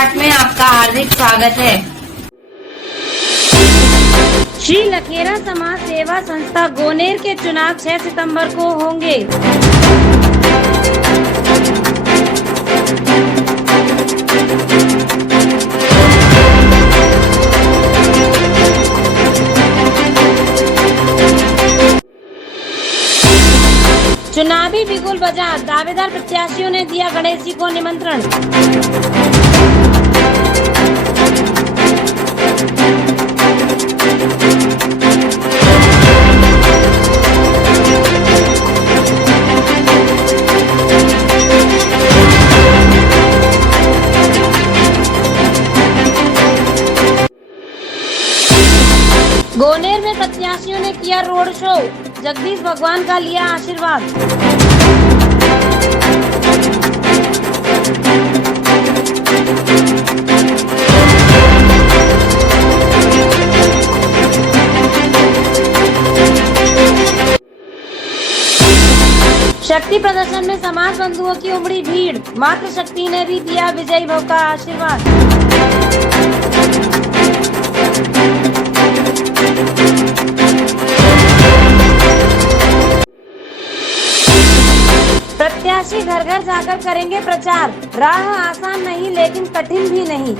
पाठ में आपका हार्दिक स्वागत है। श्री लखेरा समाज सेवा संस्था गोनेर के चुनाव 6 सितंबर को होंगे। चुनावी बिगुल बजा, दावेदार प्रत्याशियों ने दिया गणेश जी को निमंत्रण। गोनेर में प्रत्याशियों ने किया रोड शो, जगदीश भगवान का लिया आशीर्वाद। शक्ति प्रदर्शन में समाज बंधुओं की उमड़ी भीड़, मातृ शक्ति ने भी दिया विजयी भव का आशीर्वाद। प्रत्याशी घर घर जाकर करेंगे प्रचार, राह आसान नहीं लेकिन कठिन भी नहीं।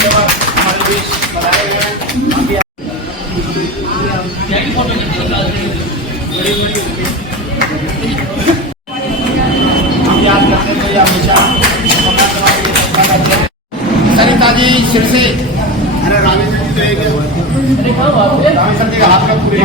त्योहार हमारे देश मनाए गए हैं। हम याद करते थे हमेशा सरिता जी शिरसे अरे रावी सर जी का हाथ का पूरी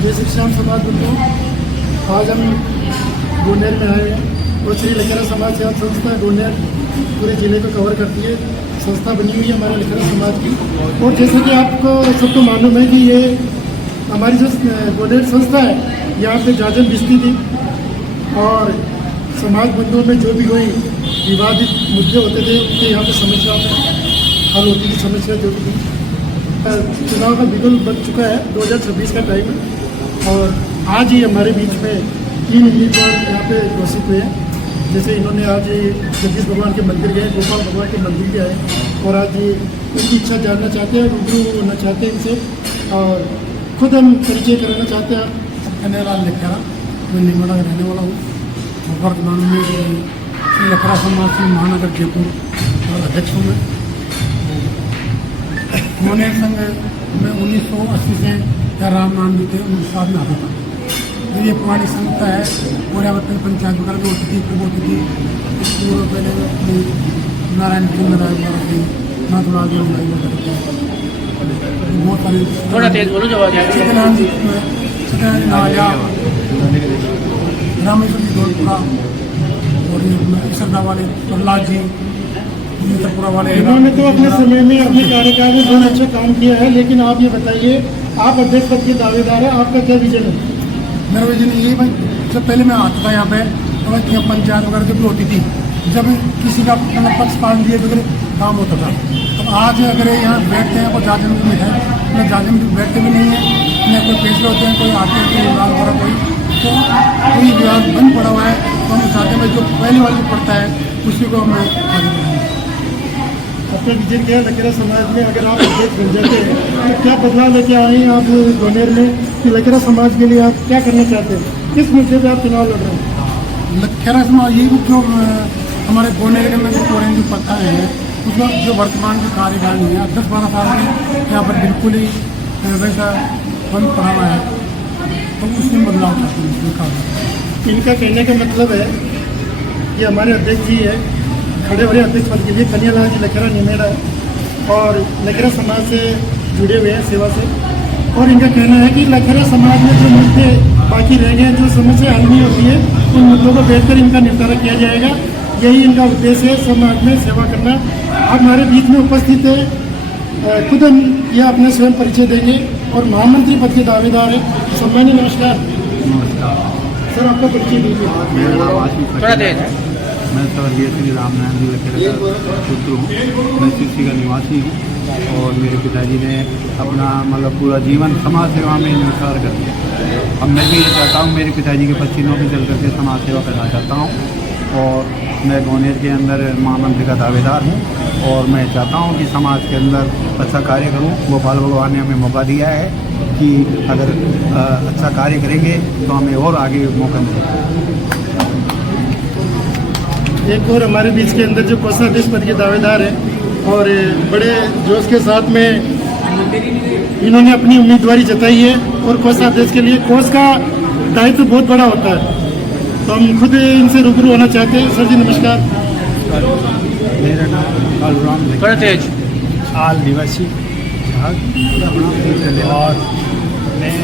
जय श्री श्याम समाज बंधु, आज हम गोंडेर में आए हैं और श्री लखेरा समाज सेवा संस्था गोंडेर पूरे जिले को कवर करती है। संस्था बनी हुई है हमारे लखेरा समाज की। और जैसे कि आपको सबको मालूम है कि ये हमारी जो गोंडेर संस्था है यहाँ पे जाजम बिस्ती थी और समाज बंधुओं में जो भी कोई विवादित मुद्दे होते थे उनके यहाँ पे समस्याओं में हल होती थी। समस्या जो भी थी, चुनाव का बिगुल बन चुका है, 2026 का टाइम है और आज ही हमारे बीच में 3 उम्मीदवार यहाँ पे घोषित हुए हैं। जैसे इन्होंने आज जगदीश भगवान के मंदिर गए, गोपाल भगवान के मंदिर भी आए और आज उनकी इच्छा जानना चाहते हैं, रूबरू होना चाहते हैं इनसे और खुद हम परिचय कराना चाहते हैं। कन्हैयालाल लखेरा, मैं निमोड़ा का रहने वाला हूँ। वर्तमान में श्री लखेरा समाज की महानगर जयपुर और अध्यक्ष हूँ मैं। गोंडेर संघ में 1980 से या राम नाम जी थे उनके साथ में आता था। तो ये पुरानी संस्था है, पूर्यावर्तन पंचायत वगैरह भी होती थी, प्रभु होती थी। पूर्व पहले अपनी नारायण चंद्र राय वगैरह थे, नाथुराज वगैरह बहुत सारी थोड़ा तेज बोलो जवाब सत्यनारायण जी नवाजा, रामेश्वर जी दौलपुरा और इसरदा वाले प्रहलाद जी वाले। इन्होंने तो अपने समय में अपने कार्यकाल में बहुत अच्छा काम किया है, लेकिन आप ये बताइए, आप अध्यक्ष पद के दावेदार हैं, आपका क्या विजन है? मेरा विजन यही भाई, जब पहले मैं आता था यहाँ पे तो यहाँ पंचायत वगैरह जब भी होती थी, जब किसी का मतलब पक्ष पान दिए वगैरह काम होता था। तो आज अगर यहाँ बैठते हैं कोई जाजम में है, न जाजम में बैठते भी नहीं है, न कोई फैसले होते हैं, कोई आते हैं कोई विवाद वगैरह कोई विवाद बंद पड़ा हुआ है। तो हम चाहते हैं जो पहले वाले पड़ता है उसी को हमें आगे बढ़ाएंगे। अपने विजन क्या है लखेरा समाज में? अगर आप अध्यक्ष बन जाते हैं तो क्या बदलाव लेके आए हैं आप गोंडेर में कि लखेरा समाज के लिए आप क्या करना चाहते हैं? किस मुद्दे पे आप चुनाव लड़ रहे हैं? लखेरा समाज ये भी जो हमारे गोंडेर के अंदर जो कोरें जो पता है उसका जो वर्तमान जो कार्यकाल है 10-12 साल में यहाँ पर बिल्कुल ही वैसा बंद पड़ा हुआ है, तो उसमें बदलाव चाहते हैं। इनका कहने का मतलब है कि हमारे अध्यक्ष जी है, खड़े बड़े अध्यक्ष पद के लिए कन्हैयालाल जी लखेरा निमेरा है और लखेरा समाज से जुड़े हुए हैं सेवा से। और इनका कहना है कि लखेरा समाज में जो मुद्दे बाकी रह गए, जो समस्या हल नहीं होती है, उन मुद्दों को बैठकर इनका निपटारा किया जाएगा। यही इनका उद्देश्य है, समाज में सेवा करना। आप हमारे बीच में उपस्थित है, खुद हम यह अपना स्वयं परिचय देंगे और महामंत्री पद के दावेदार है। सम्मानित नमस्कार सर, आपका परिचय दीजिए। मैं स्वर्गीय श्री रामनारायण जी लखेरा का पुत्र हूँ। मैं सिरसी का निवासी हूँ और मेरे पिताजी ने अपना मतलब पूरा जीवन समाज सेवा में निसार कर दिया। अब मैं भी ये चाहता हूँ, मेरे पिताजी के पसीनों भी चल करके समाज सेवा करना चाहता हूँ और मैं गोंडेर के अंदर महामंत्री का दावेदार हूँ और मैं चाहता हूँ कि समाज के अंदर अच्छा कार्य करूँ। गोपाल भगवान ने हमें मौका दिया है कि अगर अच्छा कार्य करेंगे तो हमें और आगे मौका मिलेगा। एक और हमारे बीच के अंदर जो कोषाध्यक्ष पद के दावेदार हैं और बड़े जोश के साथ में इन्होंने अपनी उम्मीदवारी जताई है और कोषाध्यक्ष के लिए कोष का दायित्व बहुत बड़ा होता है, तो हम खुद इनसे रूबरू होना चाहते हैं। सर जी नमस्कार। मेरा नाम कालूराम आल निवासी और मैं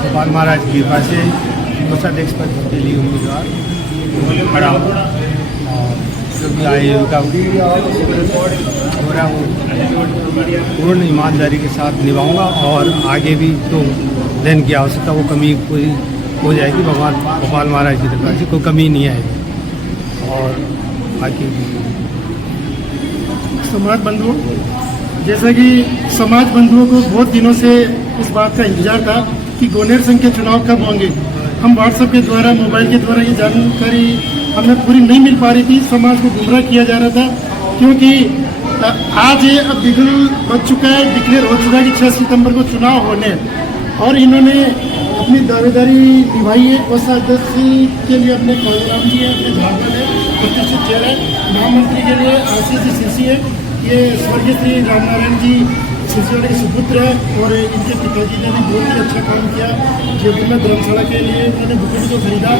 गोपाल महाराज की कृपा से कोषाध्यक्ष पद के लिए उम्मीदवार खड़ा हूँ और जो भी आयोग का हो रहा हूँ पूर्ण ईमानदारी के साथ निभाऊंगा और आगे भी तो धन की आवश्यकता वो कमी पूरी हो जाएगी। भगवान गोपाल महाराज की कृपा से कोई कमी नहीं आएगी और बाकी समाज बंधुओं, जैसा कि समाज बंधुओं को बहुत दिनों से इस बात का इंतजार था कि गोनेर संघ के चुनाव कब होंगे। हम व्हाट्सएप के द्वारा, मोबाइल के द्वारा ये जानकारी हमें पूरी नहीं मिल पा रही थी। समाज को गुमराह किया जा रहा था, क्योंकि आज ये अब बच चुका है, डिक्लेयर हो चुका है कि 6 सितंबर को चुनाव होने हैं और इन्होंने अपनी दावेदारी निभाई है। कोषाध्यक्ष के लिए अपने कालूराम जी है, अपने झारखंड है, प्रतिष्ठित चेहरा है। महामंत्री के लिए आशीष जी सिरसी है, ये स्वर्गीय श्री रामनारायण जी सिरसी के सुपुत्र है और इनके पिताजी ने भी बहुत ही अच्छा काम किया। जयपुर में धर्मशाला के लिए उन्होंने भूखंड को खरीदा।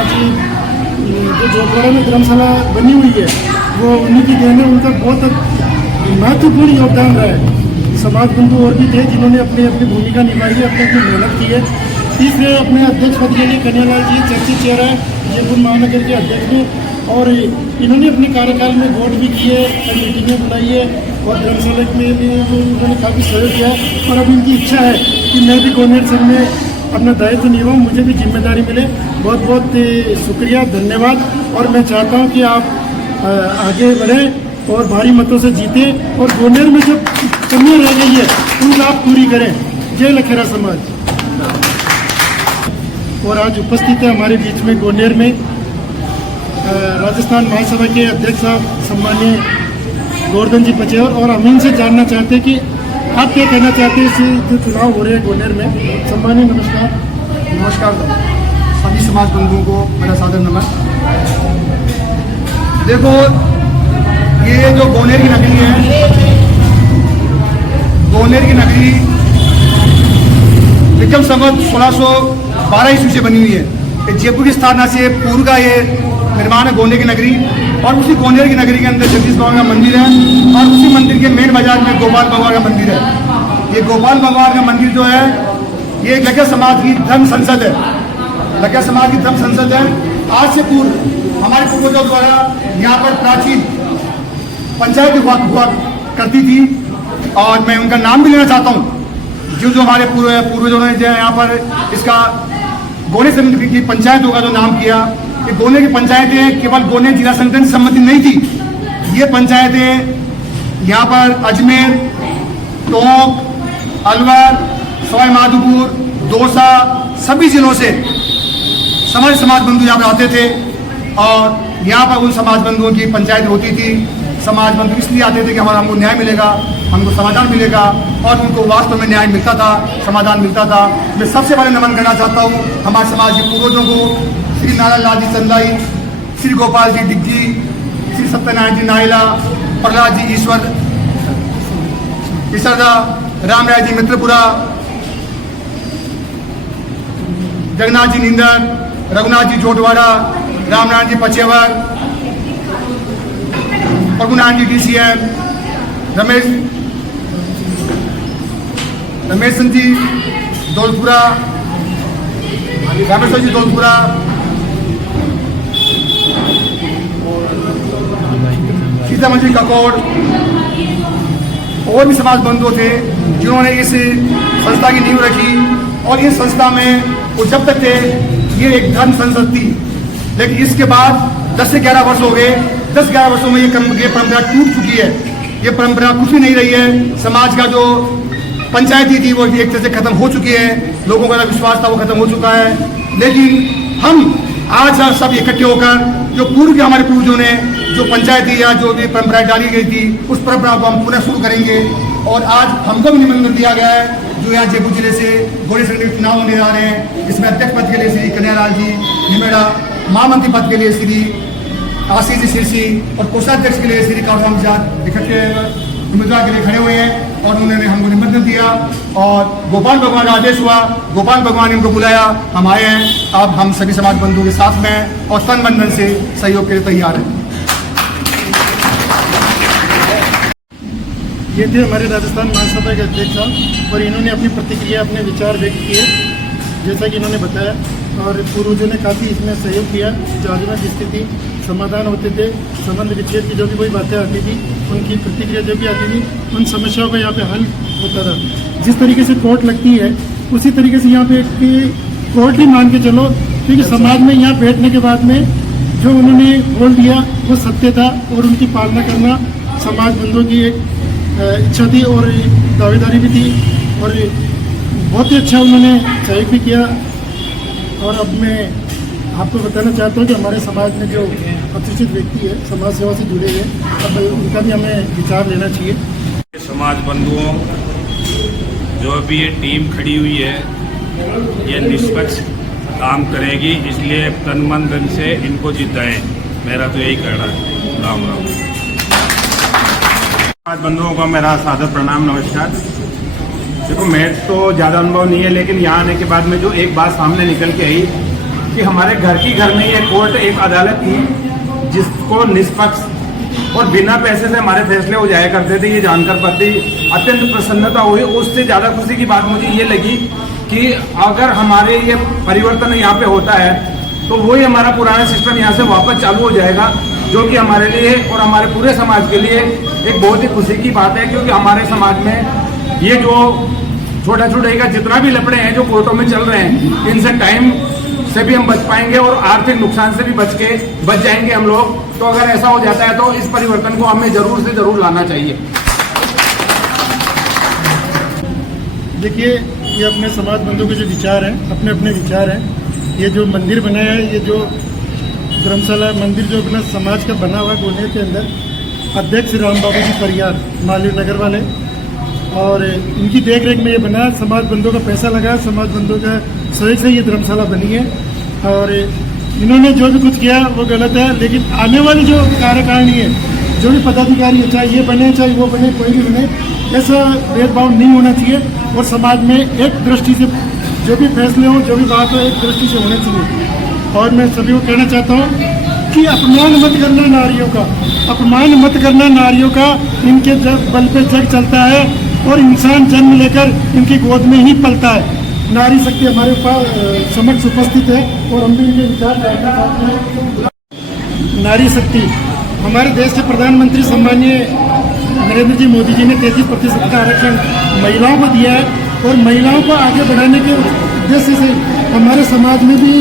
आज जो जोधपुरा में धर्मशाला बनी हुई है वो उन्हीं की देन है। उनका बहुत महत्वपूर्ण योगदान रहा है। समाज बंधु और भी थे जिन्होंने अपनी अपनी भूमिका निभाई है, अपनी अपनी मेहनत की है। तीसरे अपने अध्यक्ष पद के लिए कन्हैयालाल जी चर्चित चेहरा है, जयपुर महानगर के अध्यक्ष हैं और इन्होंने अपने कार्यकाल में वोट भी किए, मीटिंगें बुलाई है और धर्मशाला में भी उन्होंने काफ़ी सहयोग किया है। और अब इनकी इच्छा है कि मैं भी गोनेर संघ में अपना दायित्व निभाऊँ, मुझे भी जिम्मेदारी मिले। बहुत बहुत शुक्रिया, धन्यवाद। और मैं चाहता हूँ कि आप आगे बढ़ें और भारी मतों से जीतें और गोनेर में जो कमियाँ रह गई है उनको आप पूरी करें। जय लखेरा समाज। और आज उपस्थित है हमारे बीच में गोनेर में राजस्थान महासभा के अध्यक्ष साहब सम्मानीय गोवर्धन जी पचेवर, और हम इनसे जानना चाहते हैं कि आप क्या कहना चाहते हैं इस जो चुनाव हो रहे हैं गोनेर में। सम्मानीय नमस्कार। नमस्कार सभी समाज बंधुओं को मेरा सादर नमन। देखो, ये जो गोनेर की नगरी है, गोनेर की नगरी विक्रम संवत 1612 ईस्वी से बनी हुई है। जयपुर की स्थापना से पूर्व का ये निर्माण है गोनेर की नगरी। और उसी गोनेर की नगरी के अंदर जगदीश भगवान का मंदिर है और उसी मंदिर के मेन बाजार में गोपाल भगवान का मंदिर है। ये गोपाल भगवान का मंदिर जो है ये लखेरा समाज की धर्म संसद है। लखेरा समाज की धर्म संसद है। आज से पूर्व हमारे पूर्वजों द्वारा यहाँ पर प्राचीन पंचायत हुआ करती थी और मैं उनका नाम भी लेना चाहता हूँ। जो हमारे पूर्वजों ने जो यहाँ पर इसका गोनेर संघ की पंचायतों का जो नाम किया, ये गोनेर की पंचायतें केवल गोनेर जिला संगठन से संबंधित नहीं थी। ये पंचायतें यहाँ पर अजमेर, टोंक, अलवर, सवाई माधोपुर, दौसा सभी जिलों से समाज बंधु यहाँ पर आते थे और यहाँ पर उन समाज बंधुओं की पंचायत होती थी। समाज बंधु इसलिए आते थे कि हमको न्याय मिलेगा, हमको समाधान मिलेगा और उनको वास्तव में न्याय मिलता था, समाधान मिलता था। मैं सबसे पहले नमन करना चाहता हूँ हमारे समाज के पूर्वजों को, श्री नारायण लाल जी चंदाई, श्री गोपाल जी डिग्गी, श्री सत्यनारायण जी नायला, प्रहलाद जी ईश्वर ईसरदा, रामराय जी मित्रपुरा, जगन्नाथ जी नींदर, रघुनाथ जी जोटवाड़ा, रामनारायण जी पचेवर, प्रभुनारायण जी DCM, रमेश जी दौलपुरा, रामेश्वर जी दौलपुरा, सीतामढ़ी जी ककोड़ और भी समाज बंधु थे जिन्होंने इस संस्था की नींव रखी। और इस संस्था में वो जब तक थे ये एक धर्म संसद थी, लेकिन इसके बाद 10 से 11 वर्ष हो गए। 10-11 वर्षों में ये परंपरा टूट चुकी है। ये परंपरा कुछ भी नहीं रही है। समाज का जो पंचायती थी वो एक तरह से खत्म हो चुकी है। लोगों का विश्वास था वो खत्म हो चुका है। लेकिन हम आज सब इकट्ठे होकर जो पूर्व के हमारे पूर्वजों ने जो पंचायती या जो भी परंपराएं डाली गई थी उस परंपरा को हम पुनः शुरू करेंगे। और आज हमको भी निमंत्रण दिया गया है जो यहाँ जयपुर जिले से गोनेर संघ के चुनाव होने जा रहे हैं। इसमें अध्यक्ष पद के लिए श्री कन्हैयालाल जी निमेड़ा, महामंत्री पद के लिए श्री आशीष जी सिरसी और कोषाध्यक्ष के लिए श्री कालूराम जी इकट्ठे उम्मीदवार के लिए खड़े हुए हैं। और उन्होंने हमको निमंत्रण दिया और गोपाल भगवान का आदेश हुआ, गोपाल भगवान ने हमको बुलाया, हम आए हैं। अब हम सभी समाज बंधुओं के साथ में हैं और तन मन धन से सहयोग के लिए तैयार हैं। ये थे हमारे राजस्थान महासभा के अध्यक्ष साहब और इन्होंने अपनी प्रतिक्रिया, अपने विचार व्यक्त किए जैसा कि इन्होंने बताया। और पूर्वजों ने काफ़ी इसमें सहयोग किया। जांच में स्थिति समाधान होते थे, संबंध विच्छेद की जो भी कोई बातें आती थी, उनकी प्रतिक्रिया जो भी आती थी, उन समस्याओं का यहाँ पे हल होता था। जिस तरीके से कोर्ट लगती है उसी तरीके से यहाँ पे एक कोर्ट ही मान के चलो, क्योंकि समाज में यहाँ बैठने के बाद में जो उन्होंने बोल दिया वो सत्य था और उनकी पालना करना समाज बंधुओं की एक इच्छा थी और दावेदारी भी थी और बहुत ही अच्छा उन्होंने सहयोग भी किया। और अब मैं आपको बताना चाहता हूँ कि हमारे समाज में जो अशिक्षित व्यक्ति है, समाज सेवा से जुड़े हैं, अब उनका भी हमें विचार लेना चाहिए। समाज बंधुओं, जो भी ये टीम खड़ी हुई है ये निष्पक्ष काम करेगी, इसलिए तन मन धन से इनको जिताएं। मेरा तो यही कहना है। राम राम। समाज बंधुओं को मेरा सादर प्रणाम, नमस्कार। देखो, मैं तो ज़्यादा अनुभव नहीं है, लेकिन यहाँ आने के बाद में जो एक बात सामने निकल के आई कि हमारे घर में ये कोर्ट एक अदालत थी जिसको निष्पक्ष और बिना पैसे से हमारे फैसले हो जाया करते थे। ये जानकर पति अत्यंत प्रसन्नता हुई। उससे ज़्यादा खुशी की बात मुझे ये लगी कि अगर हमारे ये परिवर्तन यहाँ पे होता है तो वही हमारा पुराना सिस्टम यहाँ से वापस चालू हो जाएगा, जो कि हमारे लिए और हमारे पूरे समाज के लिए एक बहुत ही खुशी की बात है। क्योंकि हमारे समाज में ये जो छोटा का जितना भी लफड़े हैं जो कोर्टों में चल रहे हैं, इनसे टाइम से भी हम बच पाएंगे और आर्थिक नुकसान से भी बच जाएंगे हम लोग। तो अगर ऐसा हो जाता है तो इस परिवर्तन को हमें जरूर से जरूर लाना चाहिए। देखिए, ये अपने समाज बंधुओं के जो विचार हैं, अपने अपने विचार हैं। ये जो मंदिर बनाया है, ये जो धर्मशाला मंदिर जो अपना समाज का बना हुआ गोनेर के अंदर, अध्यक्ष राम बाबू जी परियार मालवीय नगर वाले, और इनकी देख रेख में ये बना है। समाज बंधुओं का पैसा लगा है, समाज बंधुओं का सहयोग से ये धर्मशाला बनी है। और इन्होंने जो भी कुछ किया वो गलत है, लेकिन आने वाली जो कार्यकारिणी है, जो भी पदाधिकारी है, चाहे ये बने चाहे वो बने, कोई भी बने, ऐसा भेदभाव नहीं होना चाहिए। और समाज में एक दृष्टि से जो भी फैसले हो, जो भी बात हो, एक दृष्टि से होने चाहिए। और मैं सभी को कहना चाहता हूँ कि अपमान मत करना नारियों का, अपमान मत करना नारियों का। इनके बल पे जग चलता है और इंसान जन्म लेकर इनकी गोद में ही पलता है। नारी शक्ति हमारे पास समक्ष उपस्थित है और हम भी इनके विचार जानना चाहते हैं। नारी शक्ति, हमारे देश के प्रधानमंत्री सम्माननीय नरेंद्र जी मोदी जी ने 33% का आरक्षण महिलाओं को दिया है और महिलाओं को आगे बढ़ाने के उद्देश्य से हमारे समाज में भी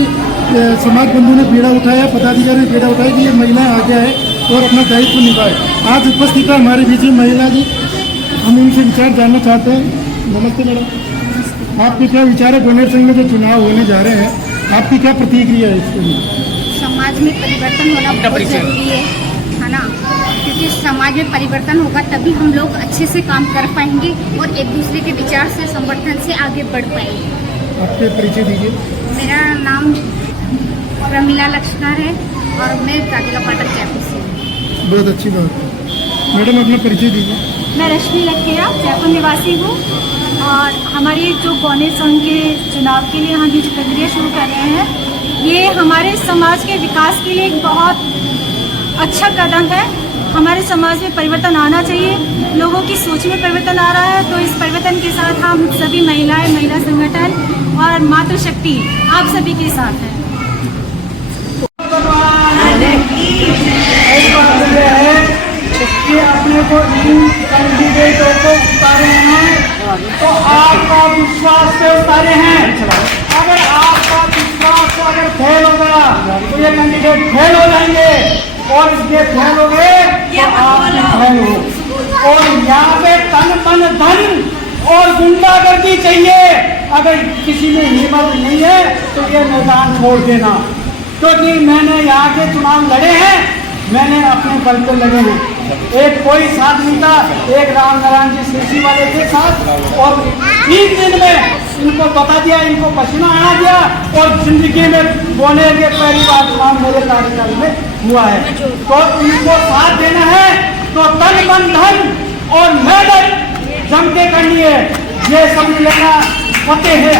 समाज बंधु ने बीड़ा उठाया, पदाधिकारी ने बीड़ा उठाया कि ये महिलाएं आगे आए और अपना दायित्व निभाए। आज उपस्थित है हमारे बीच में महिला जी, हम इनसे विचार जानना चाहते हैं। नमस्ते मैडम, आपके क्या विचार है गोनेर संघ में जो चुनाव होने जा रहे हैं, आपकी क्या प्रतिक्रिया है इसके लिए? समाज में परिवर्तन होना बहुत जरूरी है ना, क्योंकि समाज में परिवर्तन होगा तभी हम लोग अच्छे से काम कर पाएंगे और एक दूसरे के विचार से समर्थन से आगे बढ़ पाएंगे। आपके परिचय दीजिए। मेरा नाम प्रमिला लक्ष्मण है और मैं काटिला पाटक जयपुर से हूँ। बहुत अच्छी बात है। मैडम, अपना परिचय दीजिए। मैं रश्मि लखेरा जयपुर निवासी हूँ और हमारी जो गोनेर संघ के चुनाव के लिए हम जो प्रक्रिया शुरू कर रहे हैं, ये हमारे समाज के विकास के लिए एक बहुत अच्छा कदम है। हमारे समाज में परिवर्तन आना चाहिए, लोगों की सोच में परिवर्तन आ रहा है, तो इस परिवर्तन के साथ हम सभी महिलाएं, महिला संगठन और मातृशक्ति आप सभी के साथ हैं। कि अपने को इन कैंडिडेटों को उतारे हैं तो आपका विश्वास से उतारे हैं। अगर आपका विश्वास अगर फेल होगा तो ये कैंडिडेट फेल हो जाएंगे और इसके फेल हो गए तो आप भी फेल हो। और यहाँ पे तन मन धन और गुंडागर्दी चाहिए। अगर किसी में हिम्मत नहीं है तो ये मैदान छोड़ देना, क्योंकि मैंने यहाँ के चुनाव लड़े हैं, मैंने अपने बल पे लगे हैं। एक कोई साथ नहीं था, एक राम नारायण जी सिरसी वाले के साथ, और 3 दिन में इनको बता दिया, इनको पसीना आ गया और जिंदगी में बोने के पहली बार चुनाव मेरे कार्यकाल में हुआ है। तो इनको साथ देना है तो तन मन धन और मेहनत जम के करनी है, ये सब लेना होते हैं।